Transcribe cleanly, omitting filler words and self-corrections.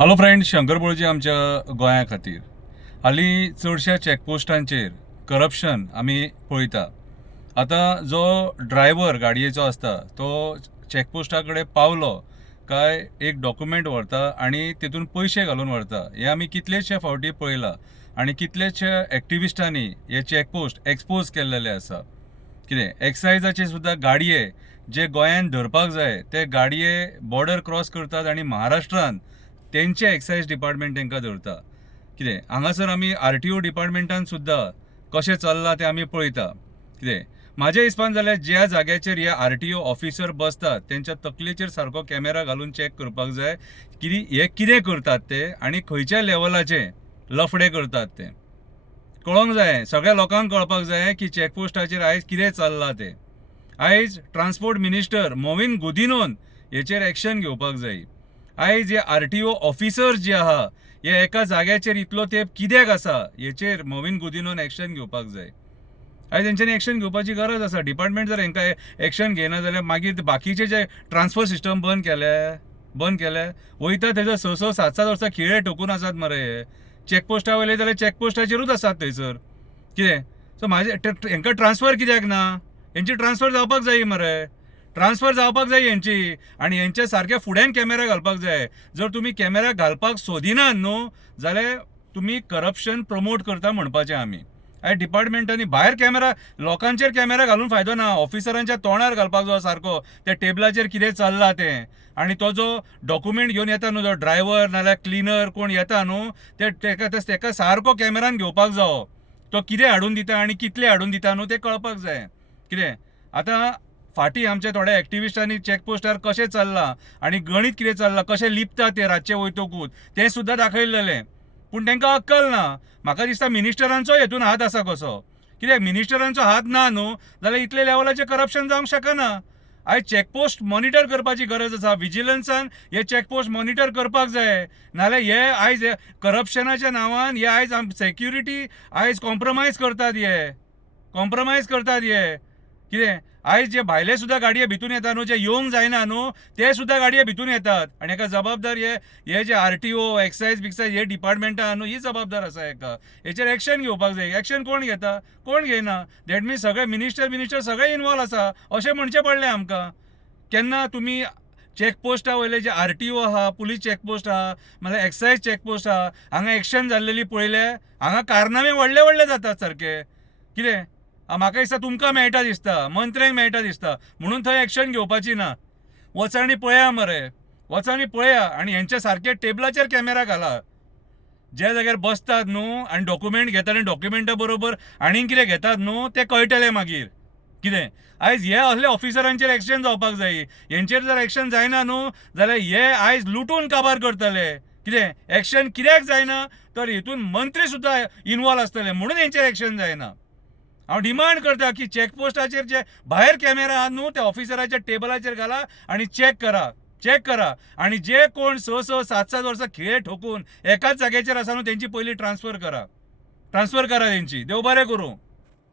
Hello friend, Shankar बोळजी आमच्या गोंया खातीर हालीं चडशा चॅकपोस्टांचेर करप्शन आमी पळयता. आतां जो ड्रायव्हर गाडयेचो आसता तो चॅकपोस्टा कडेन पावलो काय एक डॉक्युमेंट व्हरता आनी तितून पयशे घालून व्हरता. हे आमी कितलेशे फावटी पळयलां आनी कितलेशे एक्टिविस्टांनी हे चॅकपोस्ट एक्सपोज केल्लेले आसा. कितें एक्सायजाचे सुद्दां गाडये जे गोंयान धरपाक जाय ते गाडये बॉर्डर क्रॉस करतात आनी महाराष्ट्रान तेंचे एक्सायज डिपार्टमेंट तांकां धरता. कितें हांगासर आमी RTO डिपार्टमेंटान सुद्दां कशें चल्लां तें आमी पळयता. कितें म्हाज्या हिसपान जाल्यार ज्या जाग्याचेर हे RTO ऑफिसर बसतात तेंच्या तकलेचेर सारको कॅमेरा घालून चॅक करपाक जाय की हे कितें करतात ते आनी खंयच्या लेवलाचे लफडे करतात ते कळोंक जाय. सगळ्या लोकांक कळपाक जाय की चॅकपोस्टाचेर आयज कितें चल्लां तें. आयज ट्रान्सपोर्ट मिनिस्टर मोविन गुदिनोन हेचेर एक्शन घेवपाक जाय. आयज हे RTO ऑफिसर्स जे आहा हे एका जाग्याचेर इतलो तेंप कित्याक आसा हेचेर मोविन गुदिनोन एक्शन घेवपाक जाय. आयज तेंच्यांनी एक्शन घेवपाची गरज आसा. डिपार्टमेंट जर हांकां एक्शन घेयना जाल्यार मागीर बाकीचे जे ट्रान्सफर सिस्टम बंद केले वयता थंयसर 6-6, 7-7 वर्सां खिळे ठोकून आसात मरे. हे चॅकपोस्टा वयले जाल्यार चॅकपोस्टाचेरूच आसात थंयसर. कितें सो हांकां ट्रान्सफर कित्याक ना? हेंची ट्रान्सफर जावपाक जाय मरे. ट्रान्सफर जावपाक जाय हेंची आनी हेंच्या सारक्या फुड्यान कॅमेरा घालपाक जाय. जर तुमी कॅमेरा घालपाक सोदिनात न्हू जाल्यार तुमी करप्शन प्रमोट करता म्हणपाचें आमी. आयज डिपार्टमेंटांनी भायर कॅमेरा लोकांचेर कॅमेरा घालून फायदो ना. ऑफिसरांच्या तोंडार घालपाक जाय सारको त्या टेबलाचेर कितें चल्लां तें. आनी तो जो डॉक्युमेंट घेवन येता न्हू जो ड्रायव्हर नाल्यार क्लिनर कोण येता न्हू तेका सारको कॅमेरान घेवपाक जावो. तो कितें हाडून दिता आनी कितले हाडून दिता न्हू तें कळपाक जाय. कितें आतां फाटीं आमच्या थोड्या एक्टिविस्टांनी चॅकपोस्टार कशें चल्लां आनी गणीत कितें चल्लां कशें लिपता ते रातचे वयतकूच तें सुद्दां दाखयलेलें. पूण तांकां अक्कल ना. म्हाका दिसता मिनिस्टरांचो हेतून हात आसा कसो. कित्याक मिनिस्टरांचो हात ना न्हू जाल्यार इतले लेवलाचें करप्शन जावंक शकना. आयज चॅकपोस्ट मॉनिटर करपाची गरज आसा. विजिलन्सान हे चॅकपोस्ट मॉनिटर करपाक जाय. नाल्यार हे आयज करप्शनाच्या नांवान हे आयज सेक्युरिटी आयज कॉम्प्रमायज करतात. कितें आयज जे भायले सुद्दां गाडये भितून येता न्हू जे येवंक जायना न्हू ते सुद्दां गाडये भितून येतात आनी हाका जबाबदार हे जे RTO एक्सायज बिक्सायज हे डिपार्टमेंट आहा न्हू ही जबाबदार आसा. हेचेर एक्शन घेवपाक जाय. एक्शन कोण घेता? कोण घेयना. दॅट मीन्स सगळे मिनिस्टर सगळे इनवॉल्व आसा अशें म्हणचें पडलें आमकां. केन्ना तुमी चॅकपोस्टा वयले जे RTO आहा पुलीस चॅकपोस्ट आहा नाल्यार एक्सायज चॅकपोस्ट आहा हांगा एक्शन जाल्लेली पळयले. हांगा कारनामे व्हडले व्हडले जातात सारके. कितें म्हाका दिसता तुमकां मेळटा दिसता मंत्र्यांक मेळटा दिसता म्हणून थंय एक्शन घेवपाची ना. वचांनी पळया मरे. वचांनी पळया आनी हेंच्या सारके टेबलाचेर कॅमेरा घाला. ज्या जाग्यार बसतात न्हू आनी डॉक्युमेंट घेतात आनी डॉक्युमेंटा बरोबर आनीक कितें घेतात न्हू तें कळटलें मागीर. कितें आयज हे असले ऑफिसरांचेर एक्शन जावपाक जाय. हेंचेर जर एक्शन जायना न्हू जाल्यार हे आयज लुटून काबार करतले. कितें एक्शन कित्याक जायना तर हितून मंत्री सुद्दां इनवॉल्व आसतले म्हणून हेंचेर एक्शन जायना. हांव डिमांड करता की चॅकपोस्टाचेर जे भायर कॅमेरा आहात न्हू ते ऑफिसराच्या टेबलाचेर घाला आनी चॅक करा आनी जे कोण 6-6, 7-7 वर्सां खिळे ठोकून एकाच जाग्याचेर आसा न्हू तेंची पयलीं ट्रान्सफर करा तेंची. देव बरें करूं.